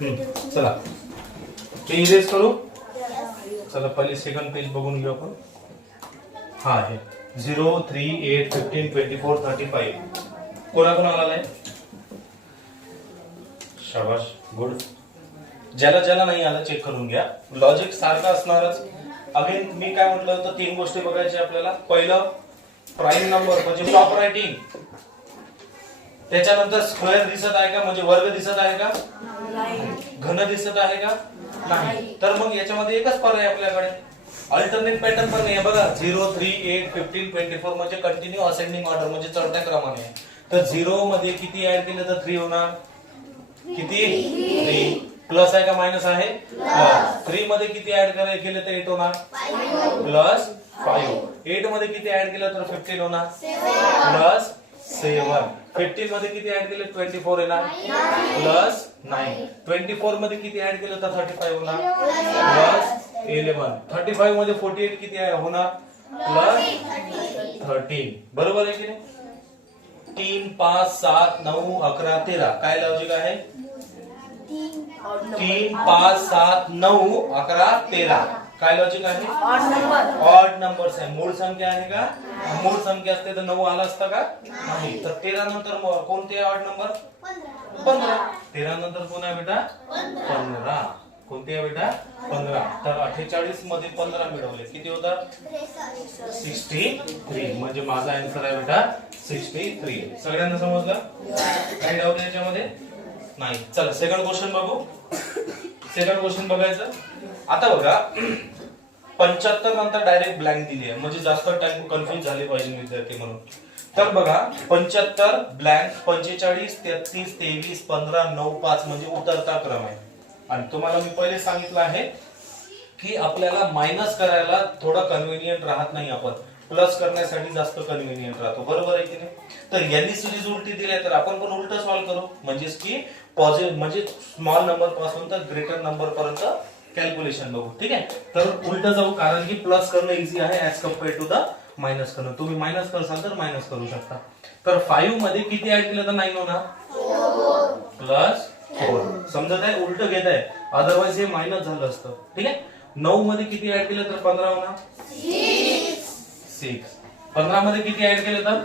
चला ते इरेज करू. चला पहिले सेकंड पेज बघून घेऊ आपण. हा आहे 0 3 8 15 24 35. कोणाकोणाला आलाय? शाबाश, गुड. ज्याला ज्याला नाही आलं चेक करून घ्या. लॉजिक सारखं असणारच. अगेन मी काय म्हटलं होतं, 3 गोष्टी बघायच्या आपल्याला. पहिलं प्राईम नंबर म्हणजे टॉप रायटिंग, त्याच्यानंतर स्क्वेअर दिसत आहे का म्हणजे वर्ग दिसत आहे का, घन दिसत आहे का, नाही. तर मग याच्यामध्ये एकच पर्याय आपल्याकडे, अल्टरनेट पॅटर्न पण नाही बघा. 0 3 8 15 24 म्हणजे कंटिन्यू असेंडिंग ऑर्डर म्हणजे चढत्या क्रमाने. तर 0 मध्ये किती ऍड केलं तर 3 होणार. किती? 3. प्लस आहे का मायनस आहे? प्लस. 3 मध्ये किती ऍड केले तर 8 होणार. प्लस 5. 8 मध्ये किती ऍड केलं तर 15 होणार. प्लस 7. 15 मध्ये किती ऍड केले 24 येणार. प्लस 9. 24 मध्ये किती ऍड केलं तर 35 होणार. प्लस 11. 35 मध्ये 48 किती होणार. प्लस 13. बरोबर आहे की नाही? 3 5 7 9 11 13. काय लॉजिक आहे? 3 5 7 9 11 13. काय लॉजिक आहे? ऑड नंबर्स आहे. मूळ संख्या आहे का? मूळ संख्या असते तर 9 आला असता का? नाही. तर 13 नंतर कोणते ऑड नंबर? 15. 13 नंतर कोण आहे बेटा? 15. कोणते आहे बेटा? 15. तर 48 मध्ये 15 मिळवले किती होतात? 63. म्हणजे माझा आन्सर आहे बेटा 63. सगळ्यांना समजलं? काही डाऊट याच्यामध्ये नाही. चला सेकंड क्वेश्चन बघू. सेकंड क्वेश्चन बघायचं. आता बघा 75 नंतर डायरेक्ट ब्लँक दिली आहे म्हणजे जास्त टाइम कन्फ्युज झाले पाहिजे विद्यार्थी म्हणून. तर बघा 75 ब्लँक, 45 33 23 15 9 5 म्हणजे उतरता क्रम आहे. आणि तुम्हाला मी पहिले सांगितलं आहे की आपल्याला मायनस करायला थोडं कन्व्हिनियंट राहत नाही, आपण प्लस करण्यासाठी जास्त कन्व्हिनियंट राहतो. बरोबर आहे की नाही? तर यांनी सिरीज उलटी दिली तर आपण पण उलट सॉल्व्ह करू. म्हणजेच की पॉझिटिव्ह म्हणजे स्मॉल नंबर पासून तर ग्रेटर नंबर पर्यंत कॅल्क्युलेशन बघू. ठीक आहे? तर उलट जाऊ, कारण की प्लस करणं इझी आहे as compare to the minus करणं. तुम्ही मायनस करसाल तर मायनस करू शकता. तर 5 मध्ये किती ऍड केलं तर 9 होणार. प्लस 4. समजत आहे? उलट घेत आहे, अदरवाइज हे मायनस झालं असतं. ठीक आहे? 9 मध्ये किती ऍड केलं तर 15 होणार. 6. 15 मध्ये किती ऍड केलं तर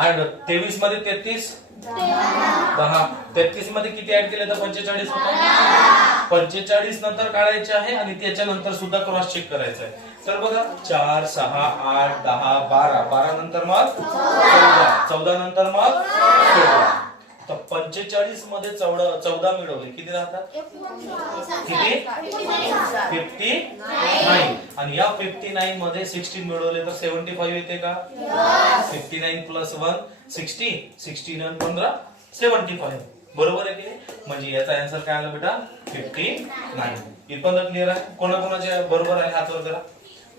8. 23 मध्ये 33 10. 33 मध्ये किती ऍड केलं तर 45 होणार. 45 नंतर काढायचे आहे आणि त्याच्यानंतर सुद्धा क्रॉस चेक करायचं आहे. तर बघा 4 6 8 10 12. 12 नंतर मग 14. 14 नंतर मग 16. तर 45 मध्ये 14 मिळवले किती राहतात? किती? 59. आणि या 59 मध्ये 16 मिळवले तर 75 येते का? 59 प्लस 1 60. 16 आणि 15 75. बरोबर आहे की नाही? म्हणजे याचा आन्सर काय आला बेटा? 59. इथपर्यंत क्लिअर आहे? कोणाकोणाचे बरोबर आहे हात वर करा.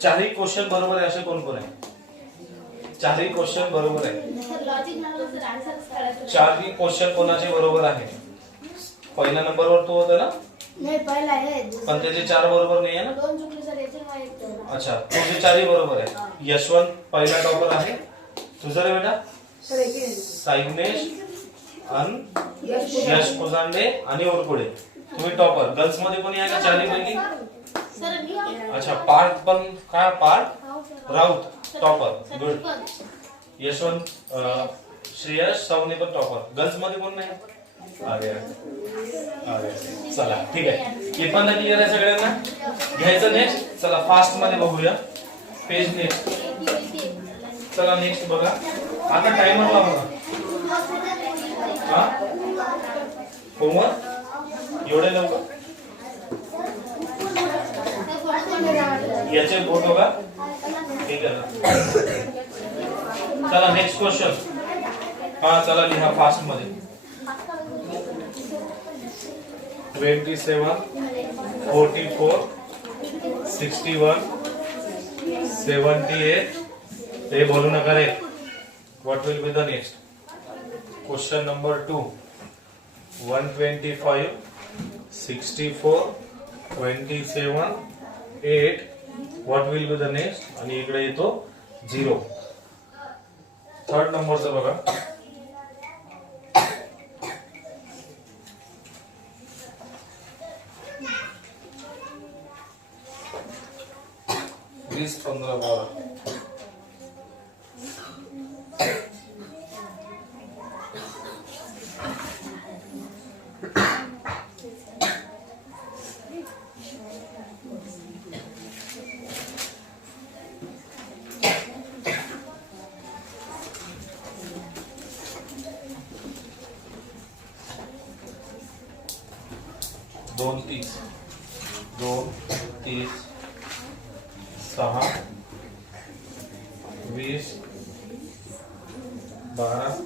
4ही क्वेश्चन बरोबर आहे असे कोण कोण आहे? 4ही क्वेश्चन बरोबर आहे. 4ही क्वेश्चन कोणाचे बरोबर आहे? पहिल्या नंबरवर तो होता ना? नाही, पहिला आहे. पण त्याचे 4 बरोबर नाही आहे ना? 2 चुकले सर, याचे माहित. अच्छा, तुझे 4ही बरोबर आहे. यशवंत पहिला टॉपर आहे. तुझं रे बेटा? साईनेश यश पुजांडे आणि ओरकुडे. तुम्ही टॉपर. गर्ल्स मध्ये कोणी आहे का 4ही पैकी? अच्छा, पार्थ पण काय? पार्थ राऊत टॉपर. गुड. यशवंत श्रेयस सावने पण टॉपर. गर्ल्स मध्ये कोण नाही? अरे अरे चला ठीक आहे. इथपर्यंत क्लिअर आहे सगळ्यांना? घ्यायचं नेक्स्ट. चला फास्ट मध्ये बघूया. Page next. चला नेक्स्ट बघा. आता टाइमर लावा. हा होमवर्क एवढे लवकर याचे फोटो का? ठीक आहे ना. चला नेक्स्ट क्वेश्चन. हा चला लिहा फास्ट मध्ये. 27 44 61 78. ते बोलू नका रे. What will be the next? Question number 2. 125 64 27 8. What will be the next? आणि इकडे येतो 0. थर्ड नंबरचं बघा. 20 15 12 2 30 2 30 6 20 12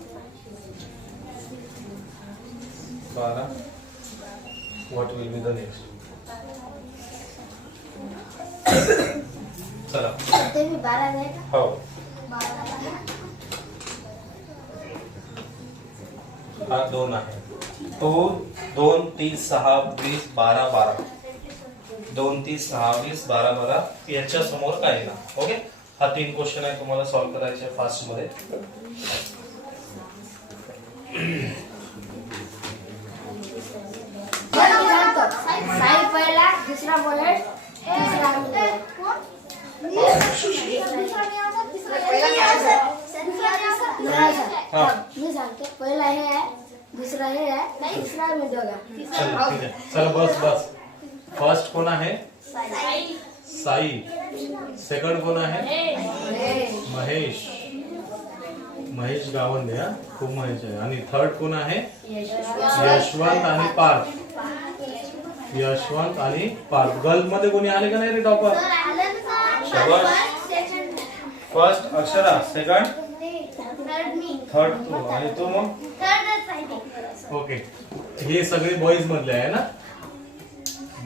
12 what will be the next चला ते मी 12 नाही का हो 12 हा 2 आहे तो 2 30 6 20 12 12 2 30 6 20 12 12 याच्या समोर काय ना ओके हा 3 क्वेश्चन आहे तुम्हाला सॉल्व्ह करायचे फास्ट मध्ये साई पहिला दुसरा बुलेट तिसरा मी सांगते पहिला हे आहे दुसरा हे आहे तिसरा मी दोघा चला ठीक आहे चला बस बस फर्स्ट कोण आहे साई सेकंड कोण आहे महेश महेश गावंडे हा खूप महेश आहे आणि थर्ड कोण आहे यशवंत आणि पार्थ यशवंत आणि पार्थ गर्ल्स मध्ये कोणी आले का नाही रे टॉपर शाबाश फर्स्ट अक्षरा सेकंड थर्ड तू आणि तू मग ओके हे सगळे बॉईज मधले आहे ना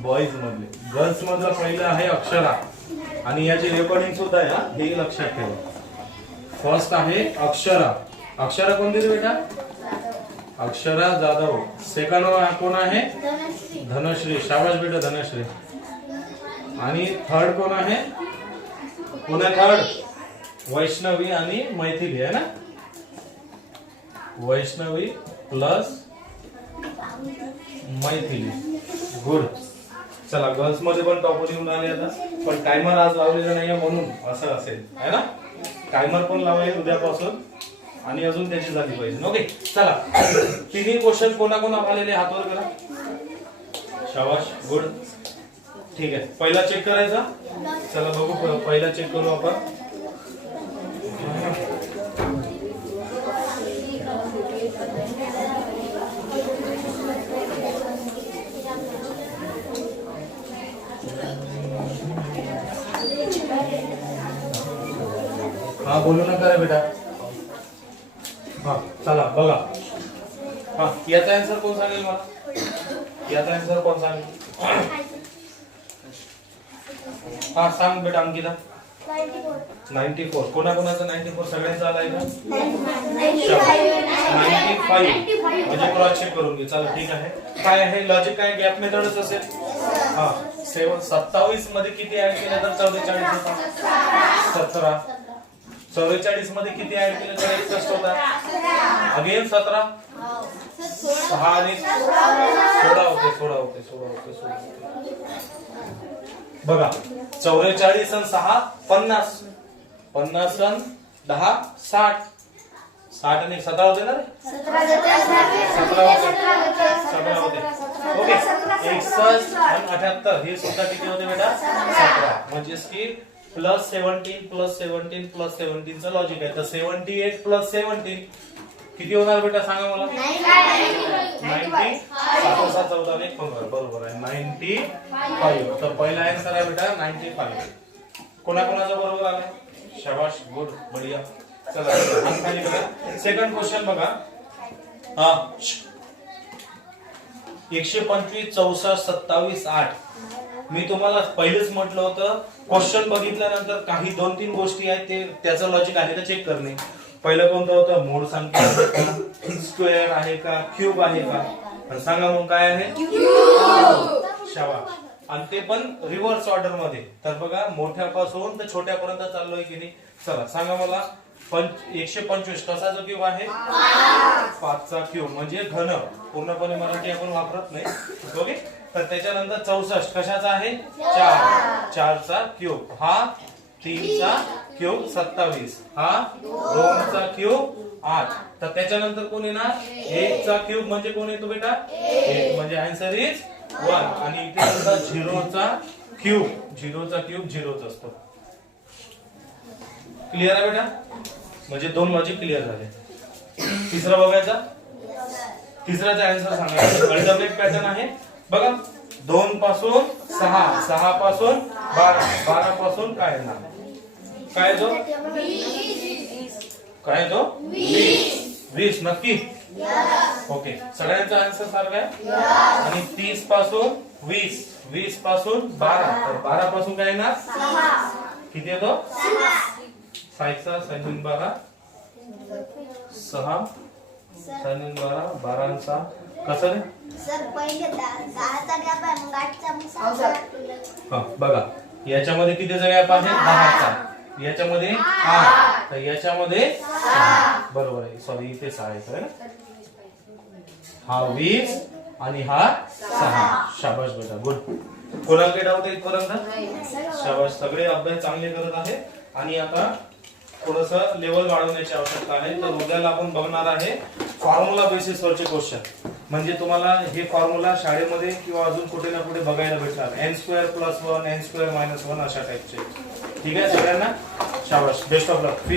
बॉईज मधले गर्ल्स मधलं पहिलं आहे अक्षरा आणि याची रेकॉर्डिंग सुद्धा आहे हा हे लक्षात ठेवा फर्स्ट आहे अक्षरा अक्षरा कोणती रे बेटा अक्षरा जाधव सेकंड कोण आहे धनश्री शाबाश बेटा धनश्री आणि थर्ड कोण आहे पुन्हा थर्ड वैष्णवी आणि मैथिली आहे ना वैष्णवी प्लस मैथिली गुड चला गर्ल्स मध्ये पण टॉपर येऊन आले आता पण टायमर आज लावलेला नाहीये म्हणून असं असेल है ना टायमर पण लावले उद्यापासून आणि अजून त्याची झाली पाहिजे ओके चला तिन्ही क्वेश्चन कोणाकोणा आलेले हातवर करा शाबाश गुड ठीक आहे पहिला चेक करायचा चला बघू पहिला चेक करू आपण हा बोलू नका रे बेटा हा चला बघा हा याचा आन्सर कोण सांगेल मला याचा आन्सर कोण सांगेल हा सांग बेटा अंकिता 94 कोणाकोणाचा 94 सगळ्यांचा आलाय का 95 म्हणजे क्रॉस चेक करून घे चला ठीक आहे काय आहे लॉजिक काय गॅप मेथडच असेल हा 27 मध्ये किती ऍड केलं तर 44 होता 17 44 मध्ये किती ऍड केलं तर 61 होता अगेन 17 6 आणि 16 बघा 44 आणि 6 50 50 आणि 10 60 60 आणि 17 होते ना रे 17 होते ओके 61 आणि 78 हे सुद्धा किती होते बेटा 17 म्हणजे की +17 चं लॉजिक आहे तर 78 + 17 किती होणार बेटा सांगा मला 90 7 14 1 15 बरोबर आहे 95 तर पहिला आन्सर आहे बेटा 95 कोणाकोणाचा बरोबर आलाय शाबाश गुड बढिया चला हात खाली करा सेकंड क्वेश्चन बघा हा 125 64 27 8 मी तुम्हाला पहिलेच म्हटलं होतं क्वेश्चन बघितल्यानंतर काही 2-3 गोष्टी आहेत ते त्याचं लॉजिक आहे का चेक करणे पहिलं कोणतं होतं मोड संख्या आहे का स्क्वेअर आहे का क्यूब आहे का सांगा मग काय आहे शाबाश आणि ते पण रिव्हर्स ऑर्डर मध्ये तर बघा मोठ्यापासून तर छोट्यापर्यंत चाललोय की नाही चला सांगा मला 125 कसाचा क्यूब आहे 5 चा क्यूब म्हणजे घन पूर्णपणे मराठी आपण वापरत नाही ओके तर त्याच्यानंतर 64 कशाचा आहे 4 चा क्यूब हा 3 चा क्यूब 27, हा 2 चा क्यूब 8. तर त्याच्यानंतर कोण येणार? 1 चा क्यूब म्हणजे कोण येतो बेटा? 1 म्हणजे आन्सर इज 1. आणि इथे सुद्धा 0 चा क्यूब 0च असतो. क्लिअर आहे बेटा? म्हणजे 2 लॉजिक क्लिअर झाले. तिसरा बघायचा. तिसऱ्याचा आन्सर सांगायचा. अल्टरनेट पॅटर्न आहे बघा. 2 पासून 6, 6 पासून 12, 12 पासून काय येणार? काय तो? काय तो? 20 नक्की. ओके, सगळ्यांचा आन्सर सारखा आहे. आणि 30 पासून 20, 20 पासून 12, तर 12 पासून काय येणार? किती येतो? 6 6 12, 6 6 12, 12 6 कसं रे? सर पहिले 10चा गॅप आहे मग 8चा मग 6चा. हा बघा, याच्यामध्ये किती गॅप आहे? 10चा. याच्यामध्ये 8, तर याच्यामध्ये 6. बरोबर आहे. सॉरी, इथे 6 आहे. हा 20 आणि हा 6. शाबाश बेटा, गुड. कोणाला काही डाऊट आहे इथपर्यंत? शाबाश, सगळे अभ्यास चांगले करत आहे. आणि आता थोडस लेवल वाढवण्याची आवश्यकता आहे. तर उद्याला आपण बघणार आहे फॉर्म्युला बेसिस वरचे क्वेश्चन. म्हणजे तुम्हाला हे फॉर्म्युला शाळेमध्ये किंवा अजून कुठे ना कुठे बघायला भेटणार. n² + 1, n² - 1 अशा टाइपचे. ठीक आहे सगळ्यांना? शाबाश, बेस्ट ऑफ लक.